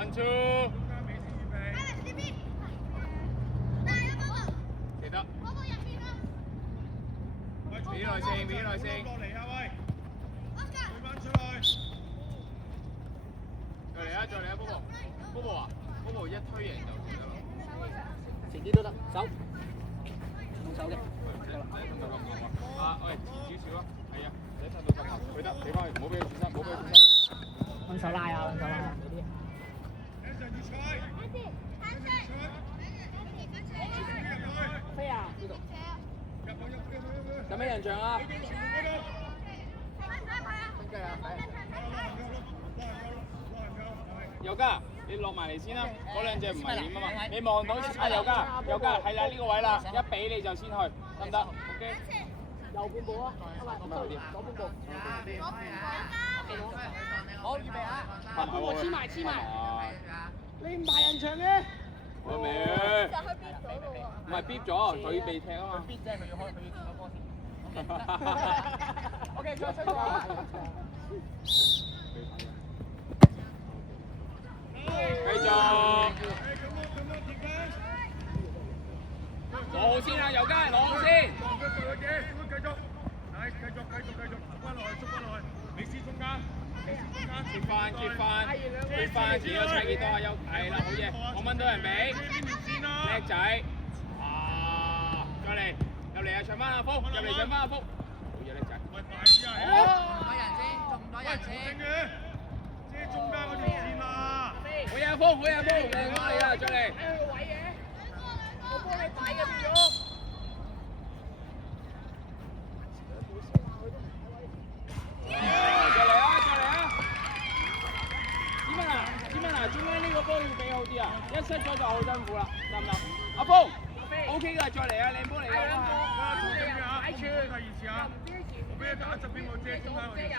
，one two，記得。俾耐性，俾耐性。落嚟啊喂！退翻出去。再嚟啊！再嚟啊！Bobo 啊！Bobo 一推贏就得啦。前啲都得，手。用手嘅。啊，喂，前少少啊，係啊，你撐到咁後，佢得，俾翻去，唔好俾佢轉身，唔好俾佢轉身。揾手拉啊，揾手拉啊，嗰啲。飛啊！呢度。有咩人像啊？分雞啊！佑嘉，你落埋嚟先啦，嗰兩隻唔危險啊嘛，你望到啊佑嘉，係啦呢個位啦，一俾你就先去，得唔得 ？OK。右半部啊，唔係左半部。好，預備啊！左半部黐埋。你唔排人場嘅？我未。唔係 beep 咗，佢被踢啊嘛。beep 啫，佢要開波先。OK， 出啊！繼續。攞好先啊，佑嘉，攞好先。結翻，幾多砌幾多啊？有係啦，好嘢，我掹到人俾，叻仔。啊，再嚟，入嚟啊！搶翻阿福，入嚟搶翻阿福，好嘢，叻仔。喂，大啲啊！中多人先。遮中間嗰條線啊！好嘢，阿福，靚啊你啊，再嚟。我幫你擺嘅變咗。中間呢個波要俾好啲啊！一失咗就好辛苦啦，得唔得？阿峰 ，OK 㗎，再嚟啊！靚波嚟㗎！擺住，第二次啊！我俾你打側邊個遮中間嗰條線啊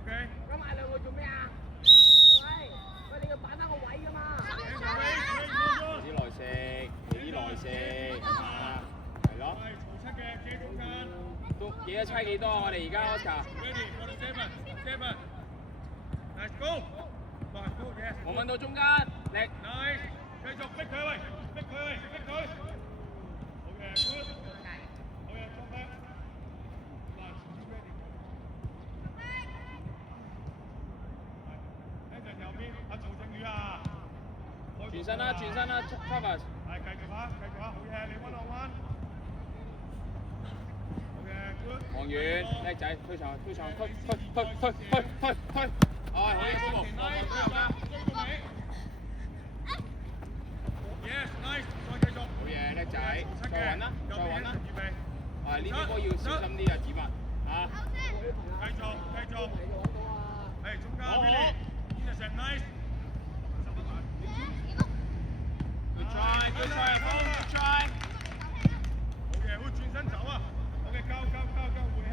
！OK。咁嗌兩個做咩啊？喂，你要擺翻個位㗎嘛？啲耐性，係嘛？係咯。曹七嘅遮中間。都幾多猜幾多啊？我哋而家 Oscar。Ready， 我哋7，Nice go。我揾到中間，力。Nice，繼續逼佢喂，逼佢。好嘅 ，good。好嘅，裝翻。跟住右邊阿曹正宇啊。轉身啦 ，Travis。係繼續啊，好嘢，你1-on-1。好嘅 ，good。望遠，叻仔，推上去，推。好嘢 ，Bobo。Yes，nice，再繼續。好嘢，叻仔，再揾啦。預備。呢啲波要小心啲啊，子文。啊。繼續。係中間 ，Billy，Innocent，nice。Good try，阿峰 ，good try。好嘅，會轉身走啊。OK，交，回氣。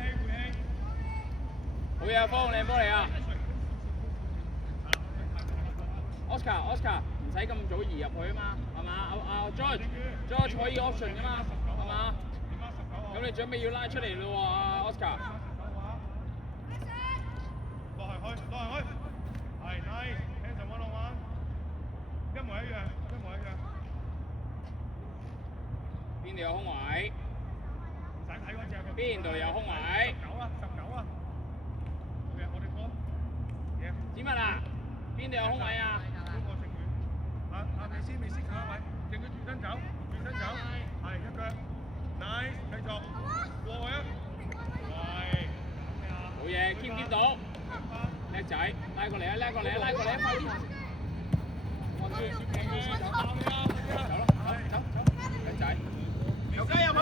好嘢，阿峰，靚波嚟啊！ Oscar 唔使咁早移入去啊嘛，係嘛？阿 George 可以 option 噶嘛，係嘛？咁你準備要拉出嚟咯喎，阿 Oscar。落去，係 nice，handsome 1-on-1，一模一樣。邊度有空位？唔使睇嗰隻。邊度有空位？19啊。好嘅，我哋講。子文啊，邊度有空位啊？未先下一位，正佢轉身走，係一腳 ，nice， 繼續過去啊，係，好嘢 ，keep 到，叻仔，拉過嚟啊，快啲！走，叻仔，又加入去，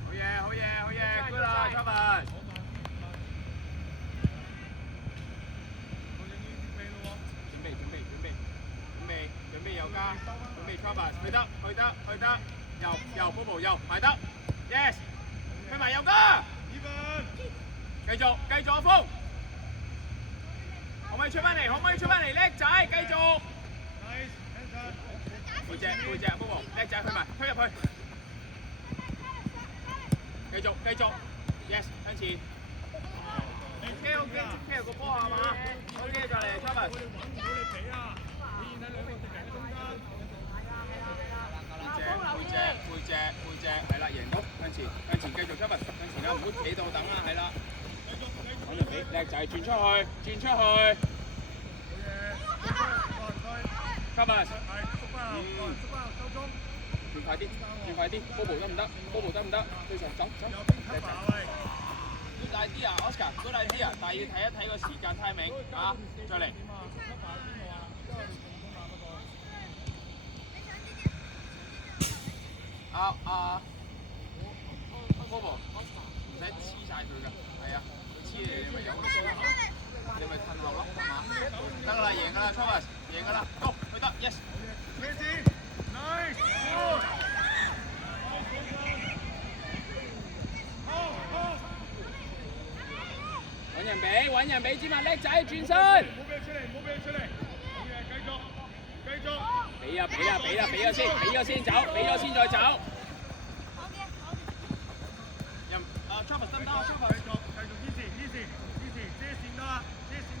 好嘢 ，good 啦 ，Travis。準備右加，準備 Travis， 去得，右 Bobo 右，埋得 ，yes， 去埋右加，繼續阿峰，可唔可以出翻嚟？叻仔，繼續，背脊 Bobo， 叻仔去埋，推入去，繼續 ，yes，向前 ，OK， ，care 個波係嘛？OK 就嚟 Thomas。背脊，係啦，贏到向前繼續 Thomas， 向前啦，唔好企度等啦，係啦。揾人俾叻仔轉出去。Thomas， 轉快啲 ，Bobo 得唔得？對上走，叻仔。Good idea Oscar，good idea， 但係要睇一睇個時間 timing 啊，再嚟。Bobo， 唔使黐晒佢㗎，係啊，佢黐你咪有個數口，你咪褪後咯，係嘛？得啦，贏㗎啦 ，Thomas， 贏㗎啦 ，Go， 去得 ，yes。揾人俾芝麻叻仔轉身。冇俾佢出嚟。繼續。俾咗先走，再走。Thomas 得唔得 ？Thomas 繼續 easy， 遮線啦。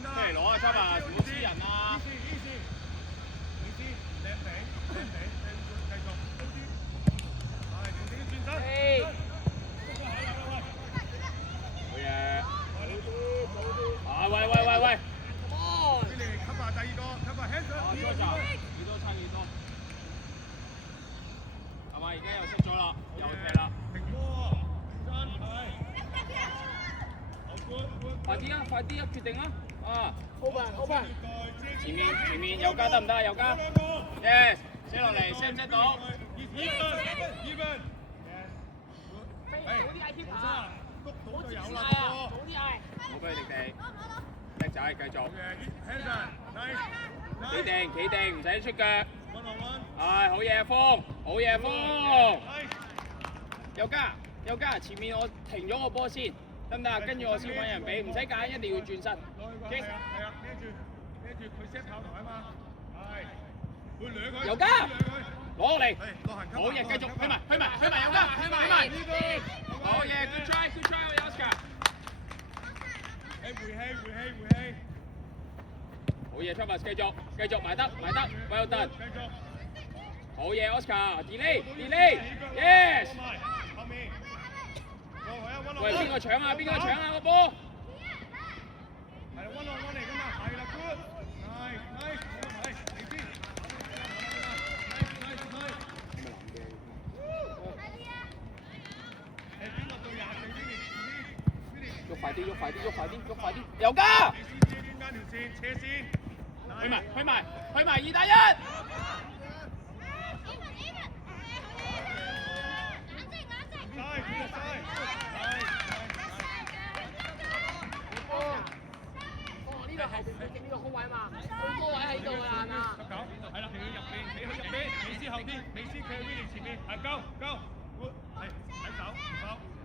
出嚟攞啊 ，Thomas， 唔好黐人啊。easy， 靚地，繼續高啲。係，靜靜轉身。好嘢。喂。俾你吸下第二個，吸下 hands up。幾多差幾多？係嘛？而家又失咗啦，又踢啦。停波，真係。快啲啊！決定啊！啊！好吧。前面右加得唔得啊？右加 ？Yes， 射落嚟，射唔射到 ？Even。早啲嗌 keeper 啊！谷到就有啦，早啲嗌。冇俾你哋，叻仔繼續。企定，唔使出腳。係好嘢，風。右加，前面我停咗個波先，得唔得啊？跟住我先揾人俾，唔使揀，一定要轉身。係啊，孭住佢 set 炮台啊嘛。係。會掠佢。右加，攞落嚟。好嘢，繼續去埋右加，去埋。好嘢 ，good try， Oscar。回氣。好嘢 ，Thomas 繼續埋得 ，well done。好嘢 ，Oscar，delay，yes。喂，邊個搶啊個波？係啦，溫嚟㗎嘛，係啦 ，good， nice，你知。邊個對廿四呢？喐快啲，右加！間條線，車線。去埋2打1。呢個空位嘛，最高位喺度啊，係嘛？係啦，你去入邊，美斯後啲，美斯企喺 Willie 前面，係夠，係睇手，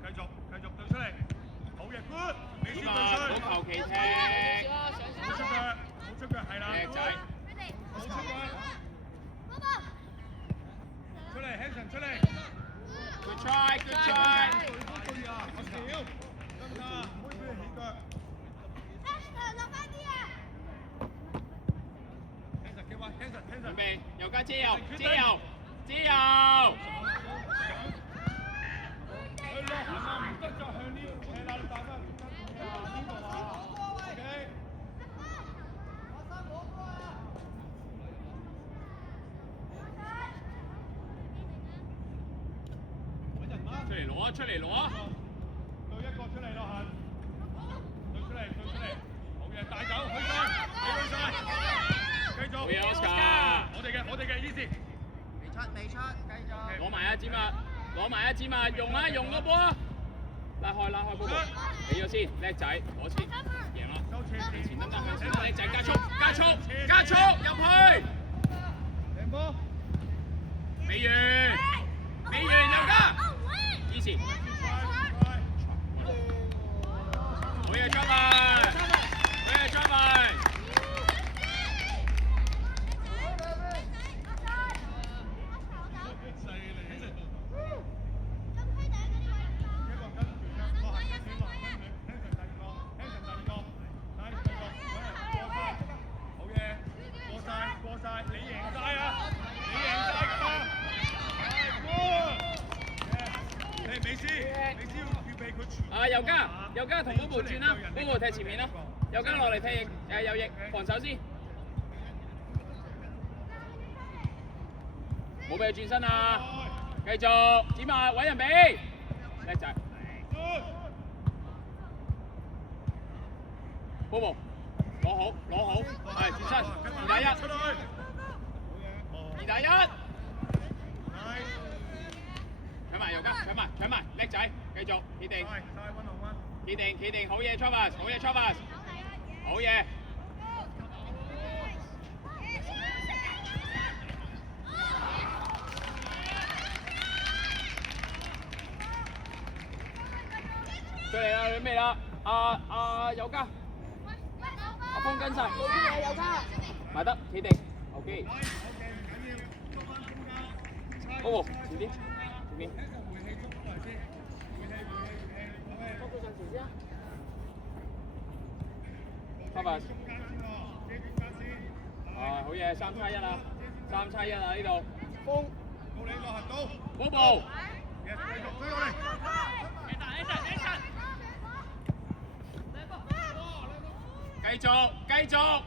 繼續對出嚟，好嘅 good， 美斯對出，唔好求其踢，冇出腳，係啦，叻仔，冇出腳，出嚟 Hanson 出嚟 ，good try， 對啊，我屌，得唔得？唔可以俾佢起腳。準備，右加遮右。佢落下唔得就向呢個斜啦，大家邊個啊 ？OK。揾人啦！出嚟攞啊！對一個出嚟咯，行。對出嚟，好嘢，帶走，去晒，繼續。好嘢 Oscar， 我哋嘅 easy。未出，繼續。攞埋一支嘛，用個波，拉開波，俾咗先，叻仔，攞先，贏啦，向前得，叻仔，加速入去，贏波，未完右加，easy，好嘢Thomas，右家同寶寶轉啦，寶寶踢前面啦，右家落嚟踢右翼防守先。冇俾佢轉身啊！繼續，子馬揾人俾，叻仔。寶寶攞好，係轉身，2打1，2打1，搶埋右家，搶埋，叻仔，繼續企定，企定，好嘢 ，Travis， 好嘢。出嚟啦，準備啦，右家，阿峰跟晒，右家，埋得，企定 ，OK。寶寶前啲，前面。Travis， 好嘢，3-1啦，3-1啦呢度。峰，寶寶。繼續。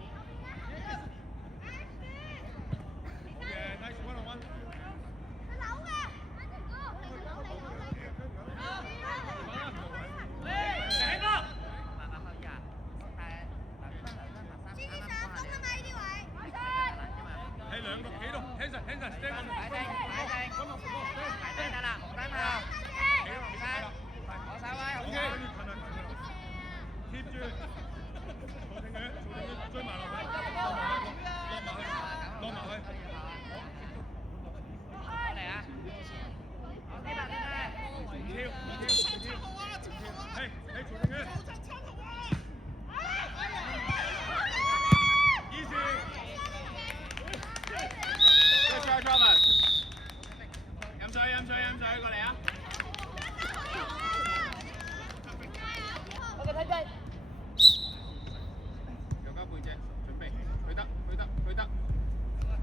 飲水過嚟啊！右家背脊，準備，去得。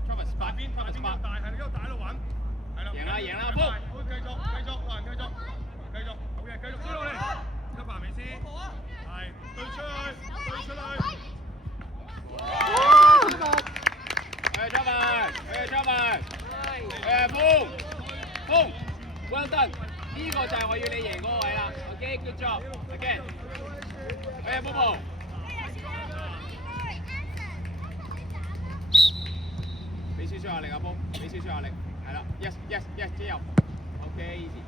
Travis 八邊大，係你嗰個大喺度揾，係啦。贏啦，波！好，繼續，好嘢，繼續追落嚟，吸埋尾先，係對出去。Travis，風 ，well done， 呢個就係我要你贏嗰個位啦。OK，good job，again。波波。俾少少壓力啊，波，俾少少壓力，係啦 ，yes， 之後 ，OK，easy。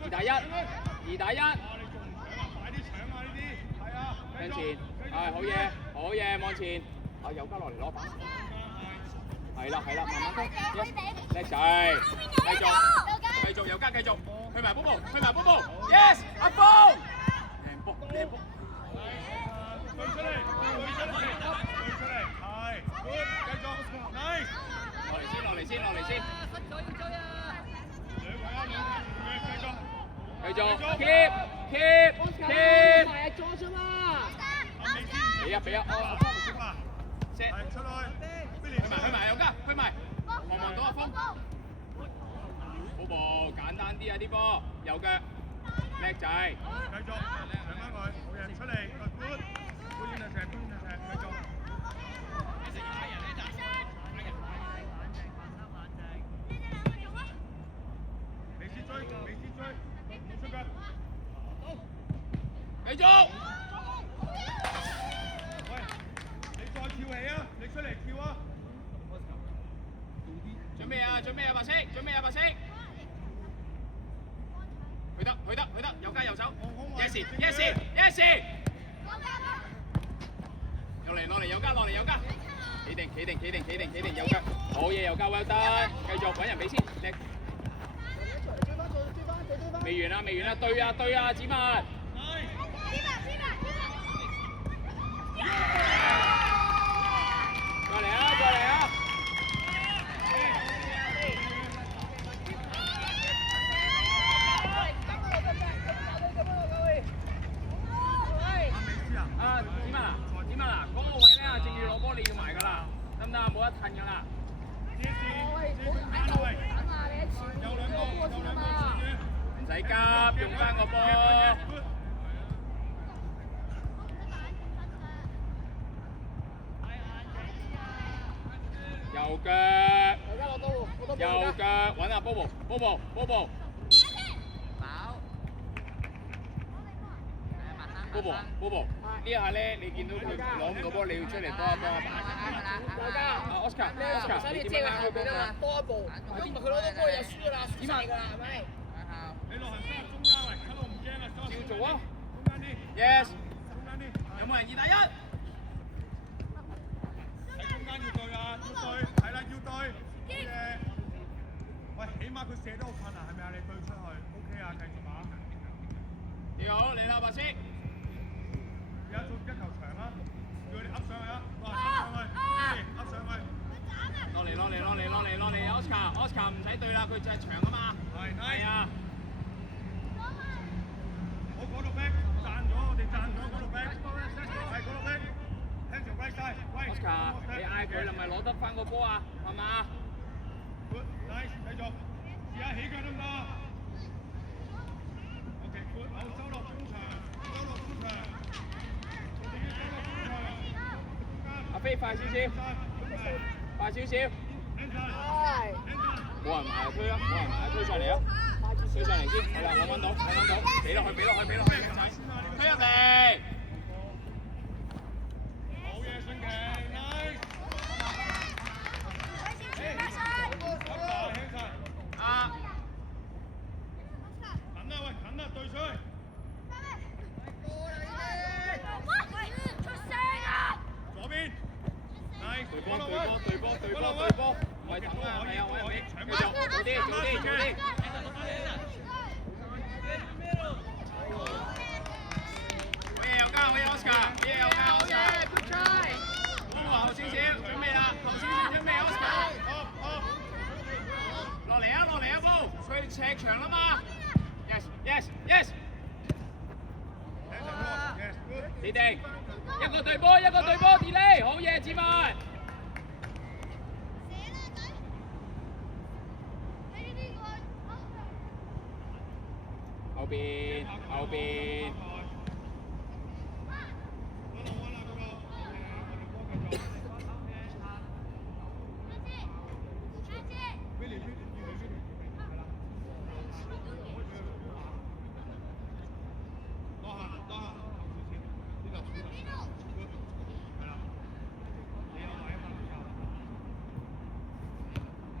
2打1，向前，係好嘢，往前，右家落嚟攞板，係啦，慢慢攻，叻仔，繼續，右家繼續，去埋寶寶 ，yes， 阿峰，靚波，對出嚟，係，繼續 ，nice， 落嚟先。繼續 keep， 俾啊，set， 去埋右家，望到阿峰，寶寶簡單啲啊啲波，右腳，叻仔，繼續，上翻佢，冇人出嚟，搬就踢，繼續。繼續！喂，你再跳起啊！你出嚟跳啊！準備啊，白色！去得！右加右手 ！Yes！ 落嚟右加！企定右腳！好嘢右加 well done！繼續揾人俾先，叻！未完啦！對啊，子文！再嚟啊！文啊，嗰個位咧阿正要攞波你要埋㗎啦，得唔得啊？冇得褪㗎啦。支持翻落嚟。有兩個唔使急，用翻個波。右腳，右腳，揾下 Bobo。Bobo，呢下咧，你見到佢攞個波，你要出嚟幫一幫阿爸。Oscar，你點樣去俾啊？多一步，如果唔係佢攞到波就輸㗎啦，輸晒㗎啦，係咪？你落行山中間嚟，睇到唔驚啊！照做啊中間啲 ！Yes。中間啲。有冇人2打1？喺中間要對啊，要對，係啦，要對。好嘢。喂，起碼佢射得好近啊，係咪啊？你對出去 ，OK 啊，繼續打。你好，嚟啦，白色。而家做一球長啦，叫佢哋噏上去啊，哇，噏上去，噏上去。落嚟 ，Oscar 唔使對啦，佢隻長啊嘛。係啊。好嗰度逼，賺咗，我哋賺咗嗰度逼，係嗰度逼，聽條 right side，喂 Oscar，你嗌佢係咪攞得翻個波啊？係嘛 ？Good， nice， 繼續，試下起腳得唔得 ？OK，good， 好，收落中場，收落中場，我哋要收落中場。阿飛快少少，快少少。冇人埋推啊！冇人埋推上嚟啊！推上嚟先，係啦，我揾到，俾落去，推入嚟。好嘢，順奇 ，nice。啊！近啊喂，近啊，對出去。左邊 ，nice。對波，唔係等啊，係啊，我係俾，繼續，早啲。好嘢，右加，好嘢 Oscar， 好嘢右加 Oscar。Good try。後少少，準備啦，後少少準備 Oscar。落嚟啊，波，佢赤牆啦嘛。Yes。你哋一個對波 delay， 好嘢，志文。後邊。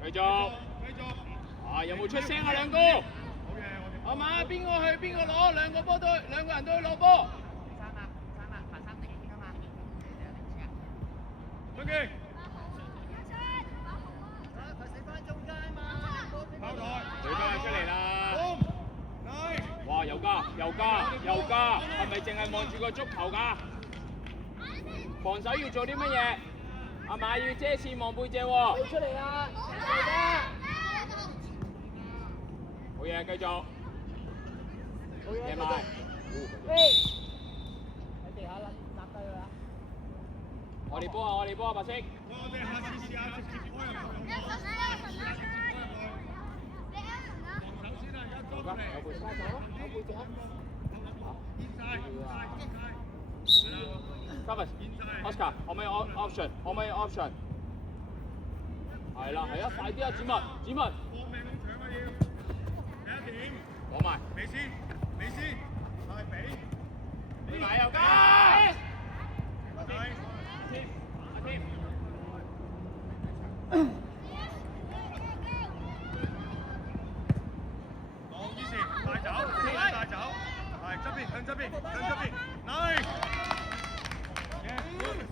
繼續。啊，有冇出聲啊兩個？係嘛？邊個去邊個攞？兩個人都去攞波。出擊！拋台。隊翻佢出嚟啦！哇！右加，係咪淨係望住個足球㗎？防守要做啲乜嘢？係咪要遮線望背脊喎？出嚟啦！好嘢，繼續。野埋。喺地下啦，揦低佢啦。我哋波啊，白色。我哋下次試下直接開入去。首先啊，一個嚟。有背脊。Cover Oscar， 可唔可以 option？ 係啦，快啲啊，子文。搏命咁搶啊要！第一點。攞埋。美斯，係俾。你埋右加。阿添。好，依時帶走，係側邊向側邊，nice。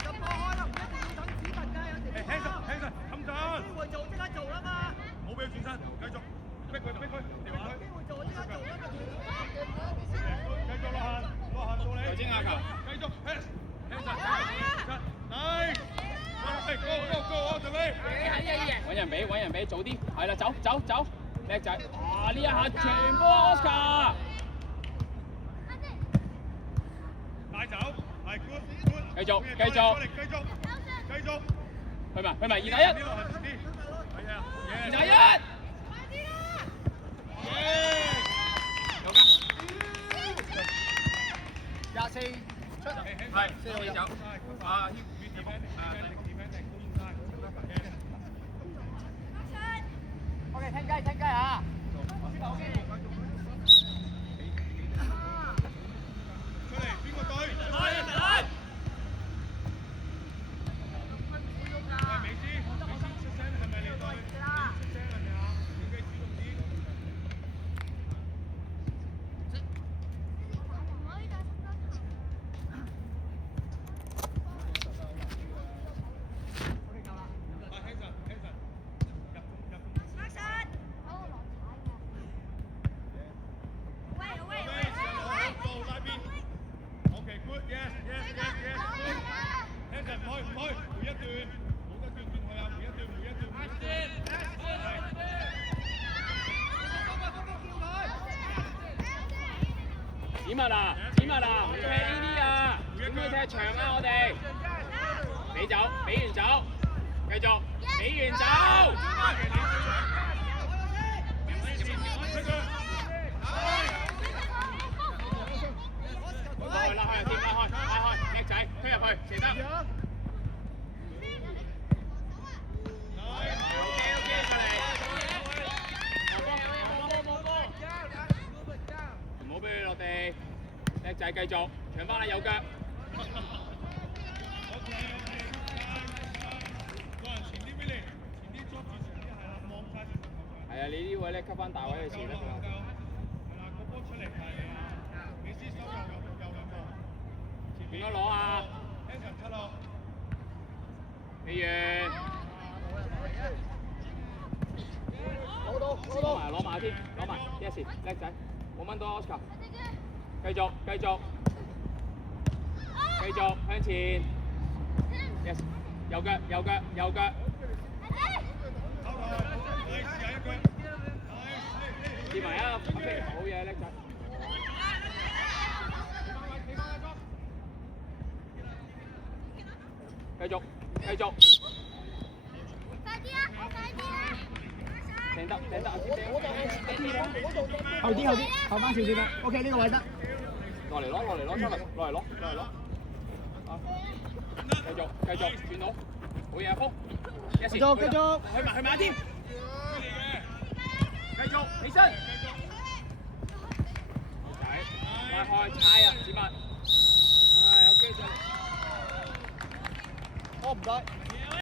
入波開啦，唔一定要等指紋㗎，有時。輕身，冚陣。機會做即刻做啦嘛。冇俾佢轉身，繼續逼佢，機會做即刻做啦嘛。繼續落行到你。頭先亞球。繼續 pass， 輕身，nice。go，準備。揾人俾，早啲，係啦，走，叻仔，哇！呢一下全波 Oscar，帶走，係 good。繼續，繼續，去埋2打1，2打1，有㗎，24出，係4號走，啊，OK， 聽雞嚇。點啊嗱，唔踢呢啲啊，點去踢場啊我哋？俾走，俾完走，繼續，俾完走。拉開，拉開，叻仔，推入去，射得。OK， 過嚟。唔好俾佢落地，叻仔繼續，搶翻啦右腳。係啊，你呢位咧吸翻大位嘅時咧。點樣攞啊？未完。攞埋添，攞埋 ，yes， 叻仔，冇掹到 Oscar。繼續向前 ，yes， 右腳。跌埋啊 ，OK， 好嘢，叻仔。繼續。快啲啊！掟得，後啲，後翻少少啦。OK， 呢個位得。落嚟攞，啊！繼續，轉到，好嘢，風，繼續，去埋添，繼續，起身，仔，拉開，猜啊，子文，有機上嚟，唔該。